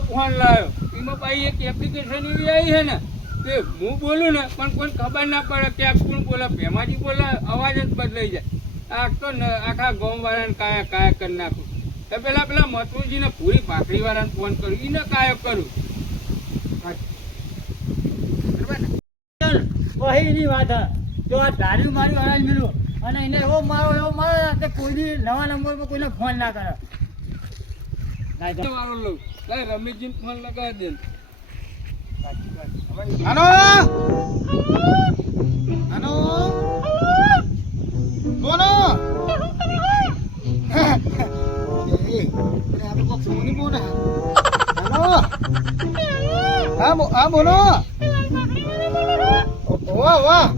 Phone લાવ્યો એમાં પાછી એક એપ્લિકેશન એવી આવી છે ને કે હું બોલું ને પણ કોઈ ખબર ના પડે કે આ કોણ બોલે ભેમાજી બોલે અવાજ જ બદલાઈ જાય આ તો આખા ગામ વાળાને કાયા કરી નાખું તો પેલા મથુરજીને પૂરી ભાખરી વાળાને ફોન કર્યું એને કાયો કરું વહીની વાત જો આ ધાર્યું મારી હરાજ મેળવું અને એને એવો મારો કે કોઈ નવા નંબર પર કોઈને ફોન ના કરે મારો લઉં રમેશજીને ફોન લગાવી દે હાલો હાલો બોલો હા બોલો વાહ વાહ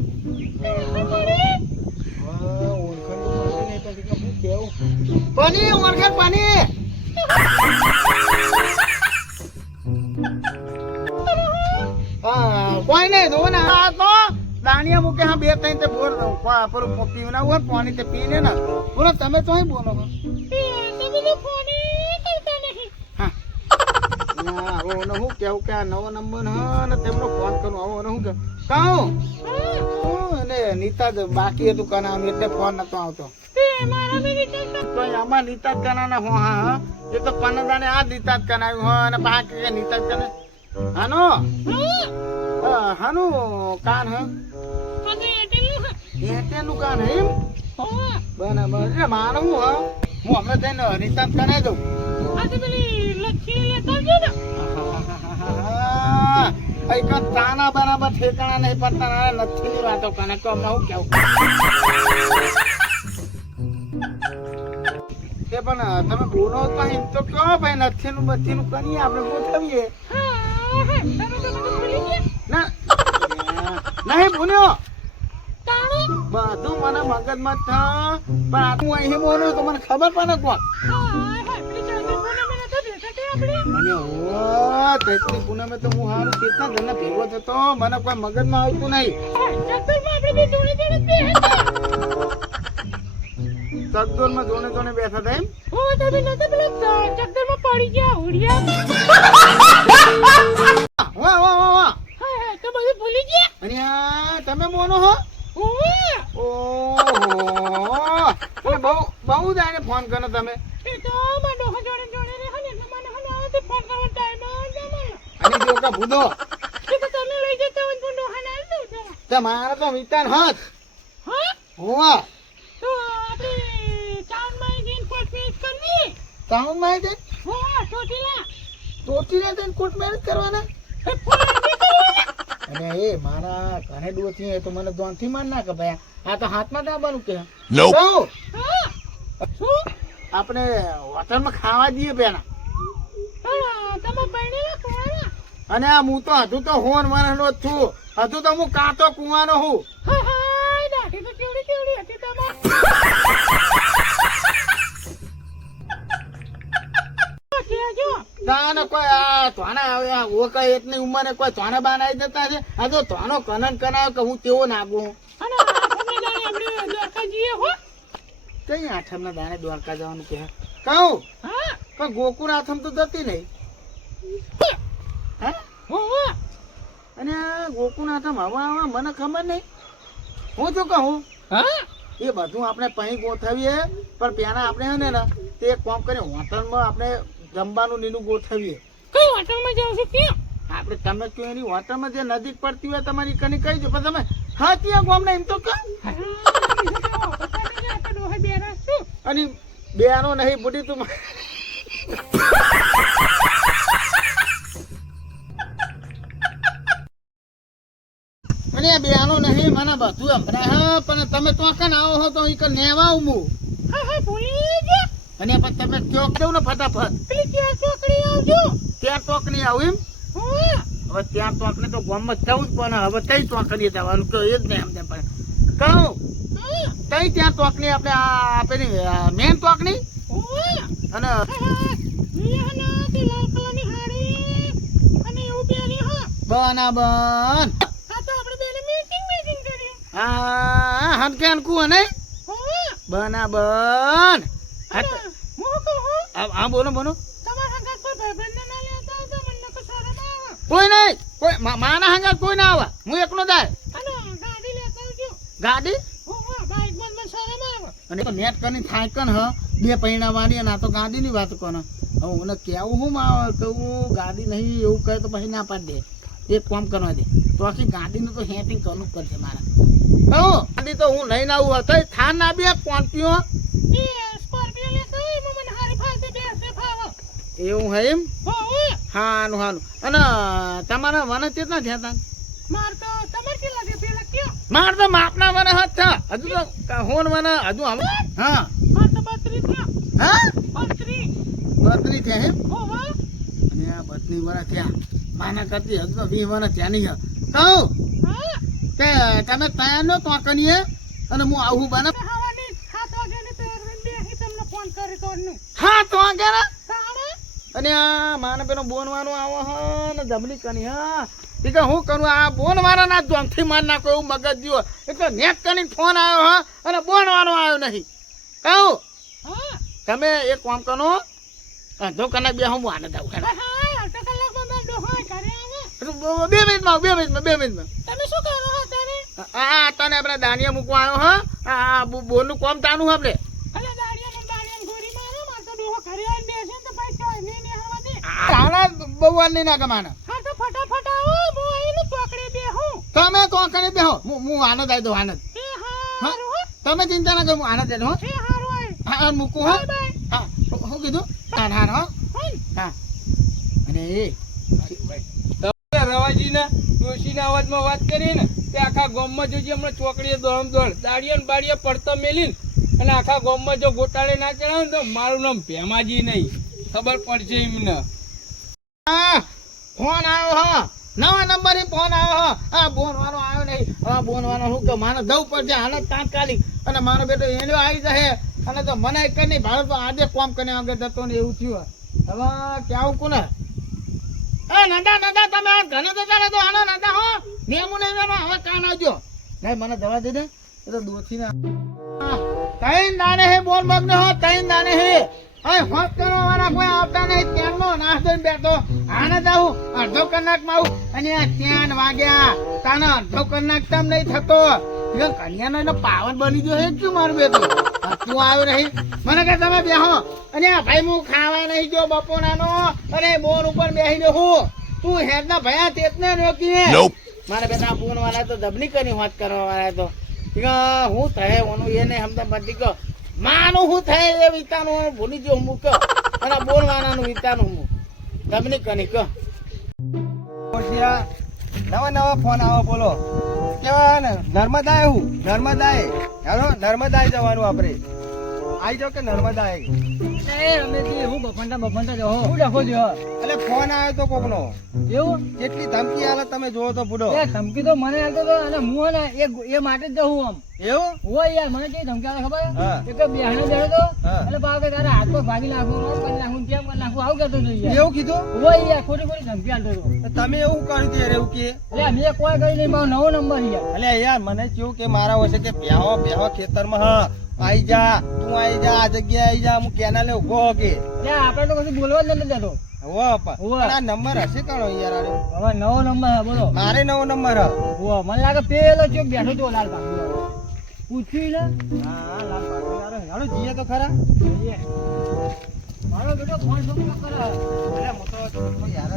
પાણી ઓળખાણ પાણી કોઈ નહીં જો ને આ તો દાણિયા મૂકે હા 2-3 તે બોર પર પીવના હોય પાણી તે પીને ને બોલો તમે તો અહીં બોલો આવો ને હું કેવું કે આ નવો નંબર હા ને તેમનો ફોન કરું આવો ને હું કહું અને નીતા જ બાકી હતું કના એટલે ફોન નતો આવતો તો આમાં નીતા જ કના હો હા એ તો પનદાને આ નીતા જ કનાવ્યું હો અને બાકી કે નીતા જ કને હાનો હાનું કાન હ એટેલું કાન એમ બરાબર એટલે મારું હું હું હમણાં જઈને નીતા જ કનાવી દઉં તાના બરાબર ઠેકાણા નહીં પડતા નથી ની વાતો કને તો હું કેવું તે પણ તમે બોલો તો એમ તો કહો ભાઈ નથી નું બધી નું કરીએ આપણે ગોઠવીએ ના નહીં ભૂલ્યો બધું મને મગજમાં જ પણ હું અહીં બોલું તો મને ખબર પણ કોણ અને પૂનમે તો હું હારું કેટલા જણા ભેગો થતો મને કોઈ મગજમાં આવતું નહીં ચકદોર માં જોને જોને બેઠા હતા એમ તમે બોલો હો ઓહો બહુ જાય ફોન કરો તમે ભૂદો મારે તો વિચાર હાથ હોવા ટાઉનમાં જઈને ચોટીલા જઈને કોર્ટ મેરેજ કરવાના અને એ મારા ઘરે ડોથી તો મને દોનથી માર ના કે ભાઈ આ તો હાથમાં દાબવાનું કે આપણે હોટલમાં ખાવા દઈએ પેલા અને આ હું તો હજુ તો હોન મારનો જ છું હજુ તો હું કાતો કુવાનો હું કોઈ આ તોના ઓ કઈ એટલી ઉંમરે કોઈ તોના બાના જતા છે આ તો તોનો કનન કરાયો કે હું તેવો નાગું કઈ આઠમ ના દાને દ્વારકા જવાનું કે કહું પણ ગોકુળ આઠમ તો જતી નહીં અને ગોકુળ આઠમ હવા મને ખબર નહીં હું શું કહું એ બધું આપણે પહી ગોઠવીએ પણ પેલા આપણે હે ને તે એક કામ કરી હોટલમાં આપણે જમવાનું નીનું ગોઠવીએ કઈ હોટલમાં જાવ છો કે આપણે તમે કયો એની હોટલમાં જે નજીક પડતી હોય તમારી કની કહી દો પણ તમે હા ત્યાં ગામને એમ તો કહો અને બેનો નહીં બુડી તું અને બેનો નહીં મને બધું સંભળાય હા પણ તમે તો કન આવો હો તો ઈ નેવા આવું અને પણ તમે કયો કેવું ને ફટાફટ ત્યાં ચોકડી આવું એમ હવે ત્યાં ચોકને તો ગામમાં જવું જ પણ હવે કઈ ચોકડીએ જવાનું તો એ જ નહીં અમને પણ કહું કઈ ત્યાં ચોકડી આપણે આ પેલી મેન ચોકડી અને બન હા હનકે હનકુ ને બન હા બોલો બોલો કોઈ નહીં, કોઈ માના હંગાત કોઈ ના આવે, હું એકલો જાય. ગાડી અને તો નેટ કરીને થાય કન હ બે પૈણા વાળી અને આ તો ગાડીની વાત કોને હવે મને કેવું હું કહું ગાડી નહીં એવું કહે તો પછી ના પાડી દે એક કામ કરવા દે તો આખી ગાડીનું તો હેટિંગ કરવું જ પડશે મારે કહું ગાડી તો હું લઈને આવું હતો થાન ના બે કોન્ટ્યો એવું હે એમ હાનું હાનું અને તમારા વન કેટલા થયા હતા માર તો માપના વન હત થા હજુ તો હોન વન હજુ આમ હા હા 32 થયા એમ અને આ 32 વન થયા માના કરતી હજુ તો 20 વન થયા નહીં કહું કે તમે તૈયાર નો તો કનીએ અને હું આવું બને 7 વાગે અને આ માને પેલો બોનવાનો આવો હ ને જમલી કની હા ઠીક હું કરું આ બોનવાળા ના જોમથી માર નાખો એવું મગજ દિયો એટલે નેટ કરીને ફોન આવ્યો હ અને બોનવાનો આવ્યો નહીં કહું તમે એક કામ કરો અડધો કલાક બે હું આને જાઉં હેડો 2 મિનિટમાં આ તને આપણે દાનિયા મૂકવા આવ્યો હ આ બોનનું કામ તાનું આપણે ભગવાન નહીં નાખે માને તમે તો કરે બેહો હું આનંદ આવી દઉં આનંદ તમે ચિંતા ના કરો હું આનંદ આવી દઉં હા મૂકું હા શું કીધું હા હા હા અને રવાજીના ડોશીના અવાજમાં વાત કરી ને તે આખા ગામમાં જોજે હમણાં ચોકડીએ દોડ દાડિયા બાડિયા પડતો મેલીને અને આખા ગામમાં જો ગોટાળે ના ચડાવે ને તો મારું નામ ભેમાજી નહીં ખબર પડશે એમને ફોન આવ્યો હ નવા નંબર ફોન આવ્યો હ આ બોન વાળો આવ્યો નહીં હા બોન વાળો શું કે મારે જવું પડશે હાલત તાત્કાલિક અને મારો બેટો એનો આવી જશે અને તો મને એક નહીં ભાડો તો આજે કોમ કરીને આગળ જતો ને એવું થયું હવે કેવું કોને નંદા તમે ઘરે જતા રહેતો આનો નંદા હો મેમું નહીં વેનો હવે કાન આવજો નહીં મને દવા દે દે એ તો દોથી ના તૈન દાને હે બોલ મગને હો તૈન દાને હે હવે હોત કરવા વાળા કોઈ આવતા નહીં ત્યાંનો નાસ્તો બેઠો આને જાઉં અડધો કલાકમાં આવું અને 3 વાગ્યા તાનો અડધો કલાક તમ નહીં થતો કન્યાનો પાવન બની ગયો હે શું મારું બેટું તું આવ્યો નહીં મને કે તમે બેહો અને ભાઈ હું ખાવા નહીં જો બપોરાનો અને બોન ઉપર બેસી રહ્યો તું હેડના ભયા તેતને રોકીને મારા બેટા બોન વાળા તો દબની કરી વાત કરવા વાળા તો હું થાય ઓનું એને હમતા બધી કહો માનું હું થાય એ વિતાનું ભૂલી ગયો હું કહો અને બોન વાળાનું વિતાનું હું દબની કરી કહો નવા ફોન આવો બોલો કેવા ને નર્મદા હું નર્મદા હેલો નર્મદા જવાનું આપણે આઈ જાવ કે નર્મદા હું બફંડા જો હું ડખો જો એટલે ફોન આવ્યો તો કોકનો એવું કેટલી ધમકી આલે તમે જોવો તો પૂડો ધમકી તો મને આલતો તો અને હું ને એ માટે જ જઉં આમ એવું હોય યાર મને કઈ ધમકી આલે ખબર એક બેહણે બેહો તો એટલે બાપ કે તારા હાથ પર ભાગી નાખું કરી નાખું કેમ કરી નાખું આવું કહેતો તો યાર એવું કીધું હોય યાર ખોટી ધમકી આલતો તો તમે એવું કર્યું યાર એવું કે એટલે મેં કોઈ કરી નહીં મારો નવો નંબર યાર એટલે યાર મને કેવું કે મારા હોય છે કે બેહો ખેતરમાં હા આઈ જા તું આઈ જા આ જગ્યાએ આઈ જા હું કેનાલે ઉભો હો કે આપણે તો કશું બોલવા જ નથી દેતો આ નંબર હશે કાણો યાર હવે નવો નંબર હે બોલો મારે નવો નંબર હે મને લાગે પેલો ચોક બેઠો તો લાલ પાકી પૂછી ને હા લાલ પાકી યાર હાલો જીએ તો ખરા મારો બેટો ફોન શું કરે અરે મોટો યાર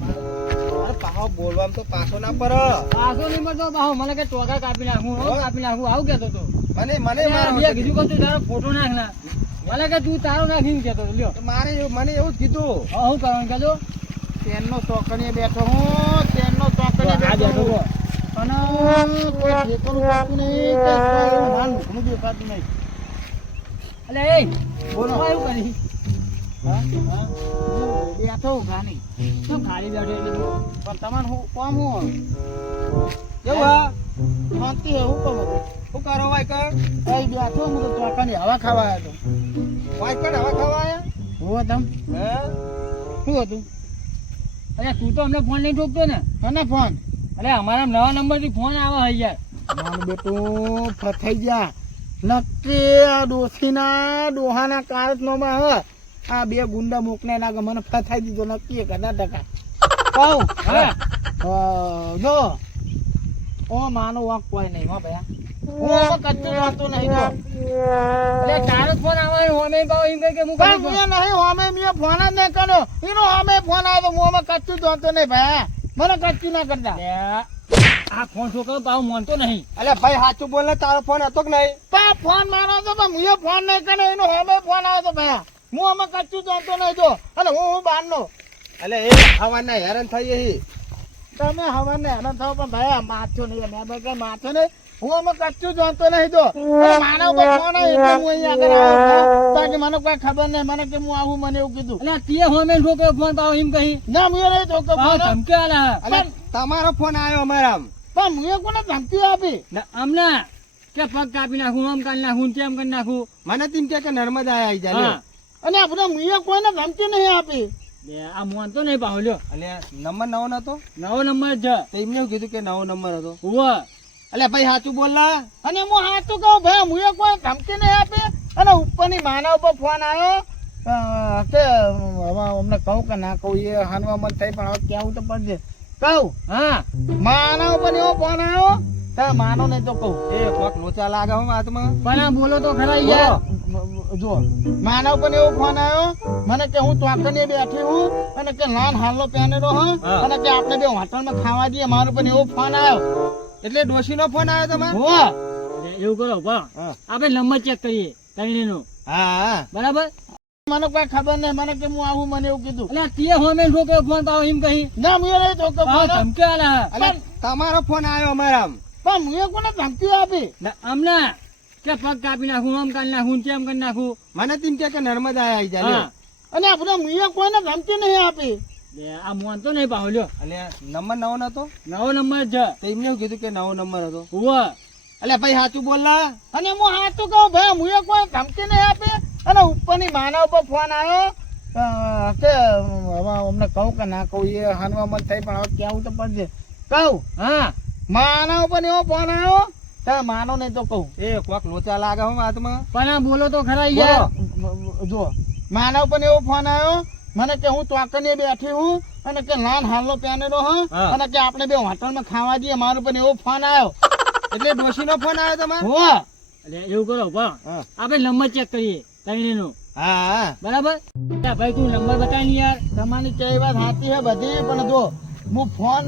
મારો પાહો બોલવામાં તો પાછો ના પર પાછો નહીં મળતો પાહો મને કે ટોકા કાપી નાખું આવું કેતો તો મને મારે કીધું કે તું તારો ફોટો નાખ ના મને કે તું તારો નાખીને કેતો લ્યો મારે મને એવું જ કીધું હું કરવાનું કેજો ટ્રેનનો ચોકડીએ બેઠો હું ટ્રેનનો ચોકડીએ બેઠો અને કોઈ ઠેકાણું વાતું નહીં કે કોઈ માન મુખનું દેખાતું નહીં એટલે એ બોલો એવું કરી બેઠો ખાલી શું ખાલી બેઠો એટલે પણ તમારે હું કોમ હું કેવું હા શાંતિ હે હું કહું શું કરો વાયકર કઈ બેઠો હું તો ચોકાની હવા ખાવા આવ્યો તો વાયકર હવા ખાવા આવ્યા હું તમ હે શું હતું અરે તું તો અમને ફોન નહીં ઠોકતો ને અને ફોન અરે અમારા નવા નંબરથી ફોન આવે હે યાર મારું બેટું ફસાઈ ગયા નક્કી આ ડોસીના ડોહાના કારતનોમાં હ આ બે ગુંડા મોકલે લાગે મને ફસાઈ દીધો નક્કી 1000%. કહું હા જો ઓ માનો વાંક કોઈ નહીં હો ભયા હું આમાં કચ્ચું જાણતો નહીં જો એટલે તારો ફોન આવવાનો હોમે પાવ એમ કહે કે હું પણ કરી મેં નહીં હોમે મેં ફોન જ નહીં કર્યો એનો હોમે ફોન આવ્યો તો હું આમાં કચ્ચું જાણતો નહીં ભયા મને કચ્ચું ના કરતા આ ફોન છોકરો પાવ માનતો નહીં. અલે ભાઈ સાચું બોલ ને, તારો ફોન હતો કે નહીં? પા ફોન મારો તો પણ હું ફોન નહીં કર્યો એનો હોમે ફોન આવ્યો તો ભયા હું આમાં કચ્ચું જાણતો નહીં જો અને હું બહારનો અલે એ હવાના હેરાન થઈએ હી. તમે હવે ને હેરાન થાવ પણ ભયા માથો નહીં મેં કઈ માથો નહીં હું આમાં કચ્ચું જાણતો નહીં જો અને મારા ઉપર ફોન આવ્યો એટલે હું અહીંયા આગળ આવ્યો બાકી મને કોઈ ખબર નહીં મને કે હું આવું મને એવું કીધું એટલે તે હોમે છોકરો ફોન પાવ એમ કહી ના મેં નહીં તો પાવ ધમકી આલા. અલે તમારો ફોન આવ્યો અમારામ. પણ મેં કોને ધમકી આપી ને અમને કે પગ કાપી નાખું આમ કરી નાખું તેમ કરી નાખું. મને તેમ કે નર્મદા આવી જાય. હા અને આપણે મેં કોઈને ધમકી નહીં આપી બે આ માનતો નહીં પાવ લ્યો. અલે નંબર નવો નતો નવો નંબર છે. તો એમને એવું કીધું કે નવો નંબર હતો. ઉવા અલે ભાઈ સાચું બોલ લા. અને હું સાચું કહું ભાઈ મેં કોઈ ધમકી નહીં આપી અને ઉપરની માના ઉપર ફોન આવ્યો કે હવે અમને કહું કે ના કહું એ હાનવા મન થઈ પણ હવે કેવું તો પડશે કહું હા માના ઉપર એવો ફોન આવ્યો તો માનો નહીં તો કહું એ કોક લોચા લાગે હો હાથમાં. પણ આ બોલો તો ખરા યાર. જો માનવ પણ એવો ફોન આવ્યો મને કે હું ચોકડીએ બેઠી હું અને કે નાન હાલનો પહેરેલો હ હા. અને કે આપણે બે હોટલમાં ખાવા જઈએ મારો પણ એવો ફોન આવ્યો એટલે ડોશીનો ફોન આવ્યો તમારે? હો એટલે એવું કરો ભા હા. આપણે નંબર ચેક કરીએ તૈણીનો. હા હા. બરાબર. મને કોઈ ખબર નહીં મને કે હું આવું મને એવું કીધું એટલે તે હોમે છોકરો ફોન પાવ એમ કહી ના મેં નહીં તો પાવ ધમકી આલા. અલે તમારો ફોન આવ્યો અમારામ. પણ મેં કોને ધમકી આપી ને અમને કે પગ કાપી નાખું આમ કરી નાખું તેમ કરી નાખું. મને તેમ કે નર્મદા આવી જાય. હા અને આપણે મેં કોઈને ધમકી નહીં આપી બે આ માનતો નહીં પાવ લ્યો. અલે નંબર નવો નતો નવો નંબર છે. તો એમને એવું કીધું કે નવો નંબર હતો. ઉવા અલે ભાઈ સાચું બોલ લા. અને હું સાચું કહું ભાઈ મેં કોઈ ધમકી નહીં આપી અને ઉપરની માના ઉપર ફોન આવ્યો કે હવે અમને કહું કે ના કહું એ હાનવા મન થઈ પણ હવે કેવું તો પડશે કહું હા માના ઉપર એવો ફોન આવ્યો તો માનો નહીં તો કહું એ કોક લોચા લાગે હો હાથમાં. પણ આ બોલો તો ખરા યાર. જો માના ઉપર એવો ફોન આવ્યો મને કે હું ચોકડીએ બેઠી હું અને કે નાન હાલનો પહેરેલો હ હા. અને કે આપણે બે હોટલમાં ખાવા જઈએ મારો પણ એવો ફોન આવ્યો એટલે ડોશીનો ફોન આવ્યો તમારે? હો એટલે એવું કરો ભા હા. આપણે નંબર ચેક કરીએ તૈણીનો. હા હા. બરાબર. એટલે ભાઈ તું નંબર બતાવી ને યાર. તમારી કઈ વાત સાચી છે બધી પણ જો હું ફોન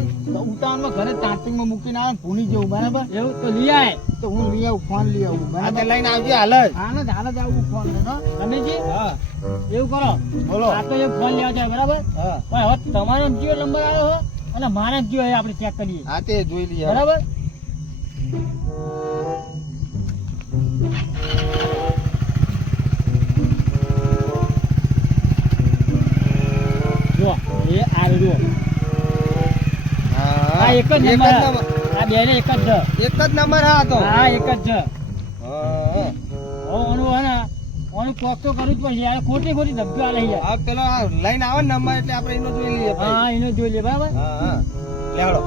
ઉતાવળમાં ઘરે ચાર્જિંગમાં મૂકીને આવે ભૂલી જવું બરાબર એવું તો લઈ આય. તો હું લઈ આવું ફોન લઈ આવું આ તે બરાબર લઈને આવજે હાલ જ. હાલ જ આવું ફોન લઈને રમેશજી હા એવું કરો બોલો. આ તો એ ફોન લેવા જાય બરાબર. હા પણ હવે તમારો કયો નંબર આવ્યો હોય અને મારા કયો હોય આપણે ચેક કરીએ. હા તે જોઈ લઈએ. બરાબર. જો એ આવ્યો. હા આ એક જ એક જ નંબર. નંબર. આ બે ને એક જ છે. એક જ નંબર હા તો. હા એક જ છે. હા ઓનું હે ને ઓનું કોક તો કરવું જ પડશે યાર. ખોટી ખોટી ધમકીઓ આલે યાર. આ પેલો લઈને આવે ને નંબર એટલે આપણે એનો જોઈ લઈએ. હા એનો જોઈ લે બરાબર. હા હા. લે હાલો.